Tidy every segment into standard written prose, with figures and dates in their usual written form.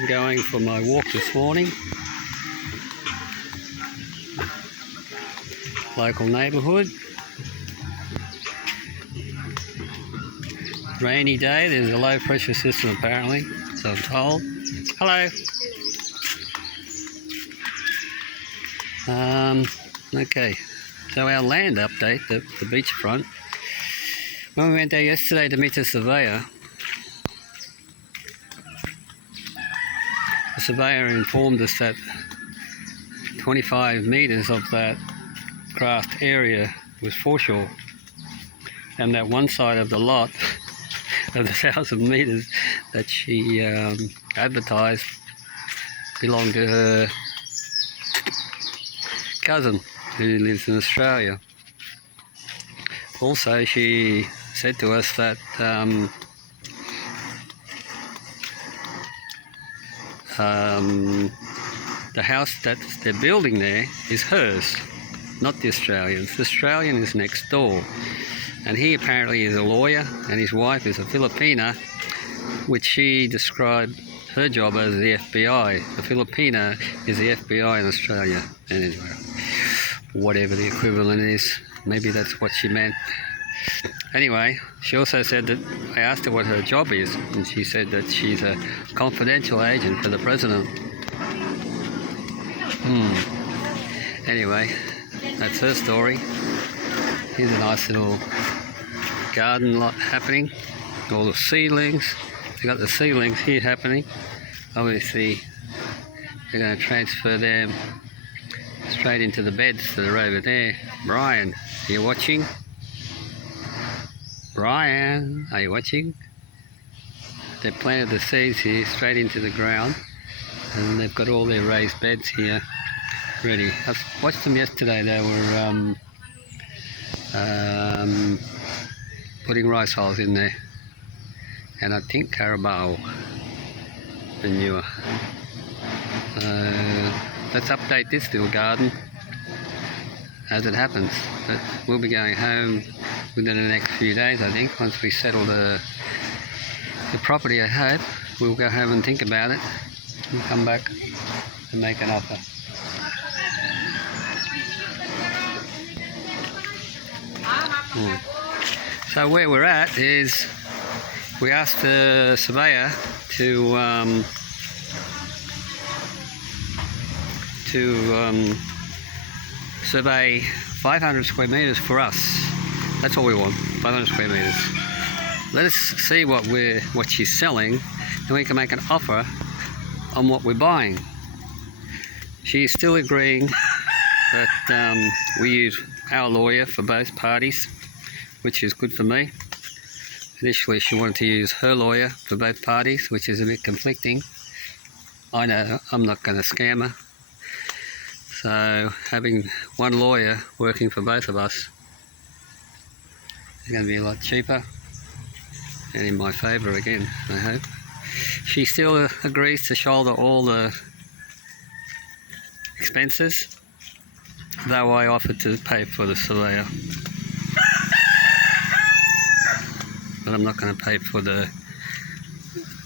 I'm going for my walk this morning. Local neighbourhood. Rainy day, there's a low pressure system apparently, so I'm told. Hello. Okay, so our land update, the beachfront. When we went there yesterday to meet the surveyor, the surveyor informed us that 25 metres of that grassed area was foreshore, and that one side of the lot of the 1,000 metres that she advertised belonged to her cousin who lives in Australia. Also, she said to us that the house that they're building there is hers, not the Australian's. The Australian is next door, and he apparently is a lawyer, and his wife is a Filipina, which she described her job as the FBI. The Filipina is the FBI in Australia. Anyway, whatever the equivalent is, maybe that's what she meant. Anyway, she also said that I asked her what her job is, and she said that she's a confidential agent for the president. Anyway, that's her story. Here's a nice little garden lot happening. All the seedlings. They got the seedlings here happening. Obviously, they're going to transfer them straight into the beds that are over there. Brian, are you watching? Brian, are you watching? They've planted the seeds here straight into the ground, and they've got all their raised beds here ready. I watched them yesterday. They were putting rice hulls in there, and I think Carabao manure. Let's update this little garden as it happens. But we'll be going home within the next few days, I think. Once we settle the property, I hope we'll go home and think about it and come back and make an offer. So where we're at is, we asked the surveyor to survey 500 square metres for us. That's all we want, 500 square metres. Let us see what she's selling, and we can make an offer on what we're buying. She's still agreeing that we use our lawyer for both parties, which is good for me. Initially she wanted to use her lawyer for both parties, which is a bit conflicting. I know I'm not going to scam her. So having one lawyer working for both of us is going to be a lot cheaper and in my favour again, I hope. She still agrees to shoulder all the expenses, though I offered to pay for the surveyor. But I'm not going to pay for the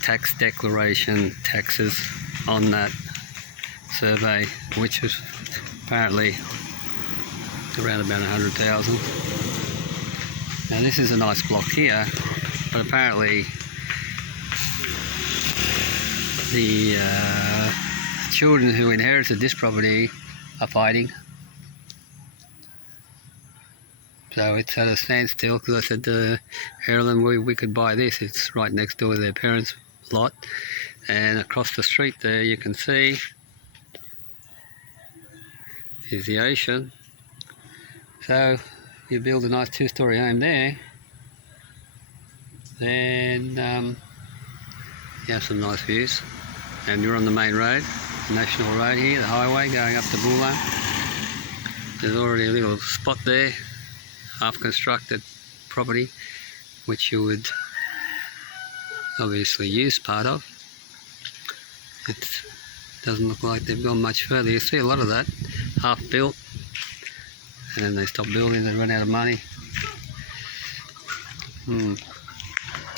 tax declaration taxes on that survey, which is apparently around about 100,000. Now this is a nice block here, but apparently the children who inherited this property are fighting. So it's at a standstill, because I said to Carolyn we could buy this. It's right next door to their parents' lot, and across the street there you can see is the ocean. So you build a nice two-storey home there, then you have some nice views, and you're on the main road, the national road here, the highway going up to Bulla. There's already a little spot there, half-constructed property, which you would obviously use part of. It doesn't look like they've gone much further. You see a lot of that half-built, and then they stop building, they run out of money.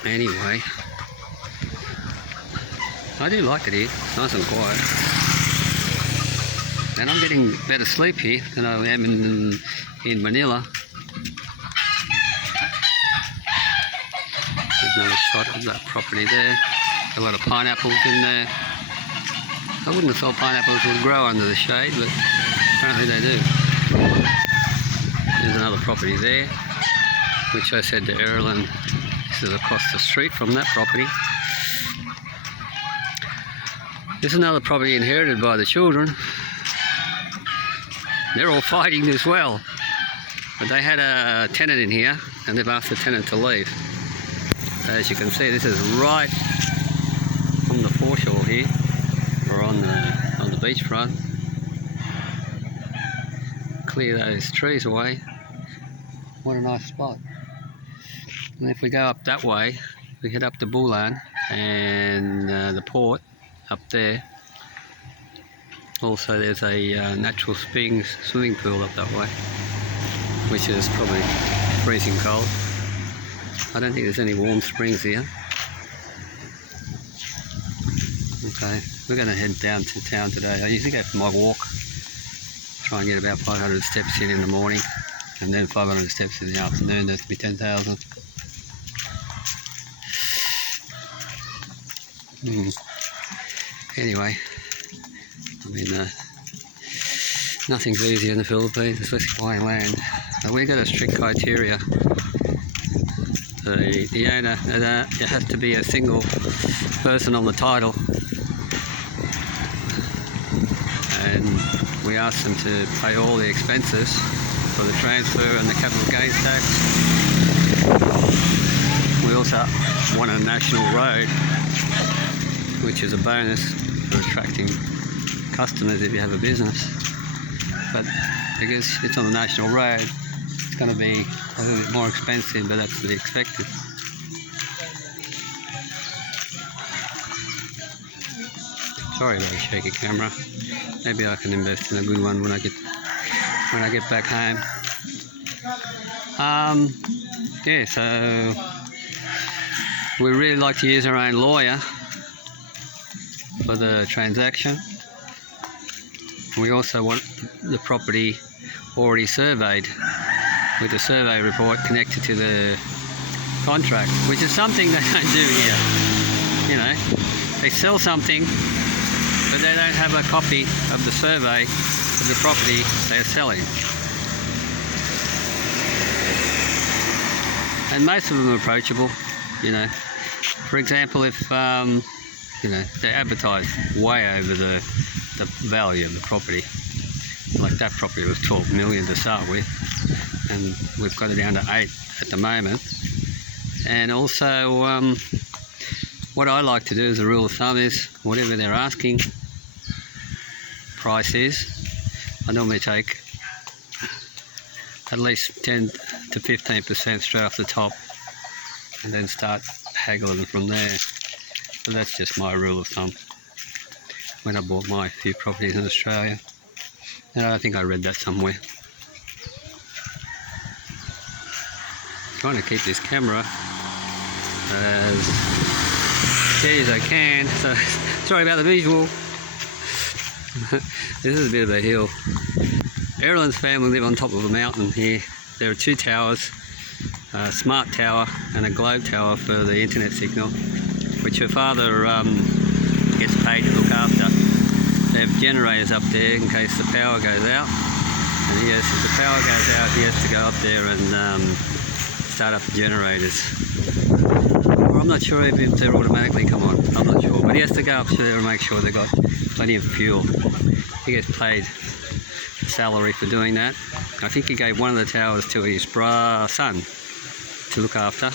Anyway, I do like it here. It's nice and quiet. And I'm getting better sleep here than I am in Manila. There's another shot of that property there. A lot of pineapples in there. I wouldn't have thought pineapples would grow under the shade, but apparently they do. There's another property there, which I said to Erilyn, this is across the street from that property. This is another property inherited by the children. They're all fighting as well. But they had a tenant in here, and they've asked the tenant to leave. As you can see, this is right on the foreshore here, or on the beachfront. Clear those trees away. What a nice spot. And if we go up that way, we head up to Bulan and the port up there. Also there's a natural springs swimming pool up that way, which is probably freezing cold. I don't think there's any warm springs here. Okay, we're going to head down to town today. I usually go for my walk, try and get about 500 steps in the morning, and then 500 steps in the afternoon. That's be 10,000. Anyway, I mean, nothing's easy in the Philippines, especially buying land. We've got a strict criteria. The owner, it has to be a single person on the title, and we ask them to pay all the expenses for the transfer and the capital gains tax. We also want a national road, which is a bonus for attracting customers if you have a business. But because it's on the national road, it's going to be a little bit more expensive, but that's to be expected. Sorry about a shaky camera. Maybe I can invest in a good one when I get back home. Yeah, so we really like to use our own lawyer for the transaction. We also want the property already surveyed with the survey report connected to the contract, which is something they don't do here. You know, they sell something, but they don't have a copy of the survey of the property they're selling. And most of them are approachable, you know. For example, if you know, they advertise way over the value of the property. Like that property was 12 million to start with, and we've got it down to 8 at the moment. And also, what I like to do as a rule of thumb is whatever they're asking price is, I normally take at least 10 to 15% straight off the top, and then start haggling from there. But that's just my rule of thumb when I bought my few properties in Australia. And I think I read that somewhere. Trying to keep this camera as steady as I can, so sorry about the visual. This is a bit of a hill. Erilyn's family live on top of a mountain here. There are 2 towers, a smart tower and a globe tower for the internet signal, which her father gets paid to look after. They have generators up there in case the power goes out, and if the power goes out, he has to go up there and start up the generators. Or I'm not sure if they're automatically come on, I'm not sure, but he has to go up there and make sure they've got plenty of fuel. He gets paid a salary for doing that. I think he gave one of the towers to his son to look after.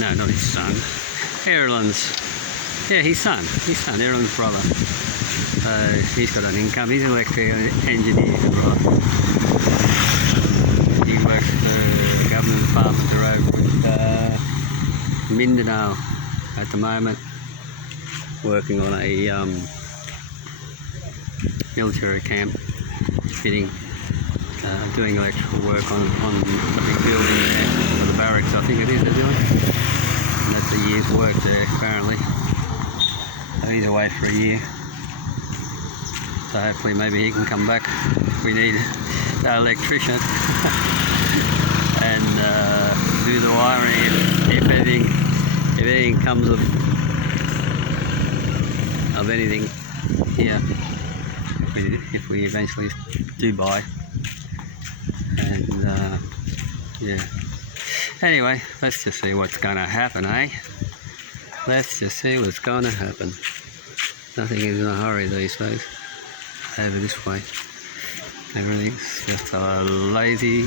No, not his son. Erilyn's. Yeah, his son, Erilyn's brother. He's got an income. He's an electrical engineer, right? He works for the government department over Mindanao at the moment, working on a military camp, fitting, doing electrical work on a big building there for the barracks, I think it is they're doing. And that's a year's work there apparently. So he's away for a year. So hopefully maybe he can come back if we need an electrician and do the wiring if anything comes of anything here, if we eventually do buy. And yeah. Anyway, let's just see what's going to happen, eh? Let's just see what's going to happen. Nothing is in a hurry these days. Over this way. Everything's just a lazy,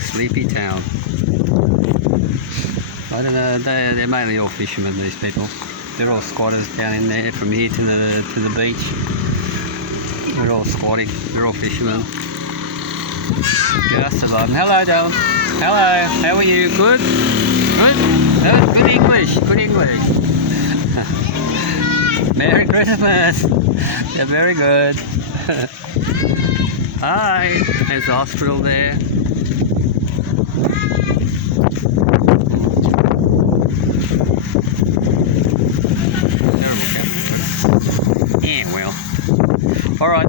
sleepy town. I don't know, they're mainly all fishermen, these people. They're all squatters down in there from here to the beach. They're all squatting, they're all fishermen. Just above them. Hello, darling. Hello, how are you? Good? Good? Good English, good English. Merry Christmas. Yeah, very good. Hi, there's the hospital there. Yeah, well. Alright,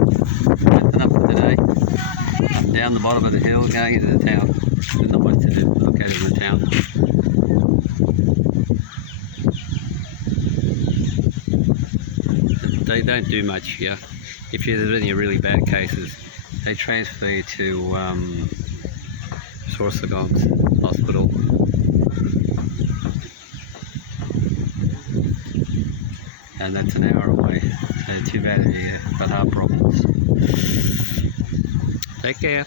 that's enough for today. I'm down the bottom of the hill going into the town. There's not much to do. I'll go to the town. They don't do much here. If there's any really bad cases, they transfer you to Sorsogon hospital. And that's an hour away. So too bad if you got heart problems. Take care.